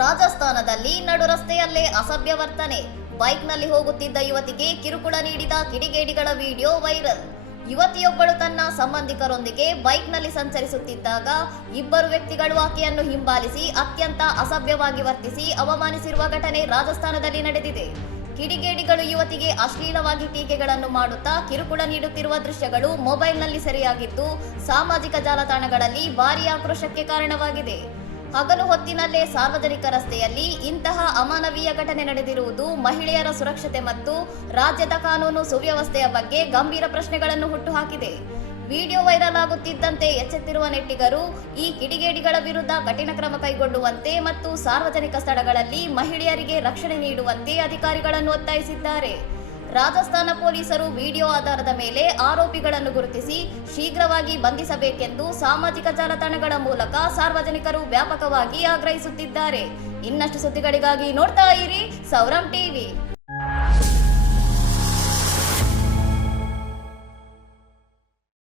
ರಾಜಸ್ಥಾನದಲ್ಲಿ ನಡು ರಸ್ತೆಯಲ್ಲೇ ಅಸಭ್ಯ ವರ್ತನೆ. ಬೈಕ್ನಲ್ಲಿ ಹೋಗುತ್ತಿದ್ದ ಯುವತಿಗೆ ಕಿರುಕುಳ ನೀಡಿದ ಕಿಡಿಗೇಡಿಗಳ ವಿಡಿಯೋ ವೈರಲ್. ಯುವತಿಯೊಬ್ಬಳು ತನ್ನ ಸಂಬಂಧಿಕರೊಂದಿಗೆ ಬೈಕ್ನಲ್ಲಿ ಸಂಚರಿಸುತ್ತಿದ್ದಾಗ ಇಬ್ಬರು ವ್ಯಕ್ತಿಗಳು ಆಕೆಯನ್ನು ಹಿಂಬಾಲಿಸಿ ಅತ್ಯಂತ ಅಸಭ್ಯವಾಗಿ ವರ್ತಿಸಿ ಅವಮಾನಿಸಿರುವ ಘಟನೆ ರಾಜಸ್ಥಾನದಲ್ಲಿ ನಡೆದಿದೆ. ಕಿಡಿಗೇಡಿಗಳು ಯುವತಿಗೆ ಅಶ್ಲೀಲವಾಗಿ ಟೀಕೆಗಳನ್ನು ಮಾಡುತ್ತಾ ಕಿರುಕುಳ ನೀಡುತ್ತಿರುವ ದೃಶ್ಯಗಳು ಮೊಬೈಲ್ನಲ್ಲಿ ಸೆರೆಯಾಗಿದ್ದು ಸಾಮಾಜಿಕ ಜಾಲತಾಣಗಳಲ್ಲಿ ಭಾರೀ ಆಕ್ರೋಶಕ್ಕೆ ಕಾರಣವಾಗಿದೆ. ಹಗಲು ಹೊತ್ತಿನಲ್ಲೇ ಸಾರ್ವಜನಿಕ ರಸ್ತೆಯಲ್ಲಿ ಇಂತಹ ಅಮಾನವೀಯ ಘಟನೆ ನಡೆದಿರುವುದು ಮಹಿಳೆಯರ ಸುರಕ್ಷತೆ ಮತ್ತು ರಾಜ್ಯದ ಕಾನೂನು ಸುವ್ಯವಸ್ಥೆಯ ಬಗ್ಗೆ ಗಂಭೀರ ಪ್ರಶ್ನೆಗಳನ್ನು ಹುಟ್ಟುಹಾಕಿದೆ. ವಿಡಿಯೋ ವೈರಲ್ ಆಗುತ್ತಿದ್ದಂತೆ ಎಚ್ಚೆತ್ತಿರುವ ನೆಟ್ಟಿಗರು ಈ ಕಿಡಿಗೇಡಿಗಳ ವಿರುದ್ಧ ಕಠಿಣ ಕ್ರಮ ಕೈಗೊಳ್ಳುವಂತೆ ಮತ್ತು ಸಾರ್ವಜನಿಕ ಸ್ಥಳಗಳಲ್ಲಿ ಮಹಿಳೆಯರಿಗೆ ರಕ್ಷಣೆ ನೀಡುವಂತೆ ಅಧಿಕಾರಿಗಳನ್ನು ಒತ್ತಾಯಿಸಿದ್ದಾರೆ. ರಾಜಸ್ಥಾನ ಪೊಲೀಸರು ವಿಡಿಯೋ ಆಧಾರದ ಮೇಲೆ ಆರೋಪಿಗಳನ್ನು ಗುರುತಿಸಿ ಶೀಘ್ರವಾಗಿ ಬಂಧಿಸಬೇಕೆಂದು ಸಾಮಾಜಿಕ ಜಾಲತಾಣಗಳ ಮೂಲಕ ಸಾರ್ವಜನಿಕರು ವ್ಯಾಪಕವಾಗಿ ಆಗ್ರಹಿಸುತ್ತಿದ್ದಾರೆ. ಇನ್ನಷ್ಟು ಸುದ್ದಿಗಳಿಗಾಗಿ ನೋಡ್ತಾ ಇರಿ ಸೌರಂ ಟಿವಿ.